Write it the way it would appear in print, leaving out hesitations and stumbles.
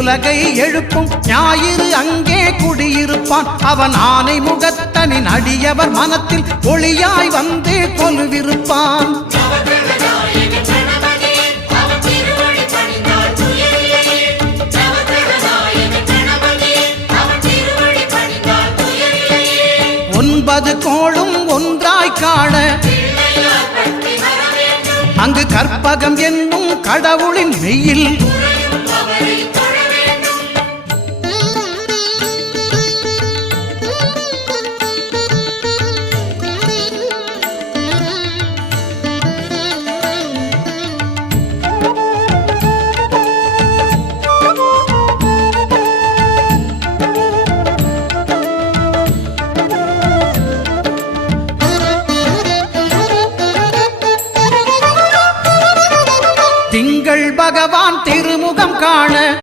உலகை எழுப்பும் ஞாயிறு அங்கே குடியிருப்பான். அவன் ஆனை முகத்தனின் அடியவர் மனத்தில் ஒளியாய் வந்து கொலுவிருப்பான். ஒன்பது கோளும் ஒன்றாய் காண அங்கு கற்பகம் என்னும் கடவுளின் மெய்யில் திங்கள் பகவான் திருமுகம் காண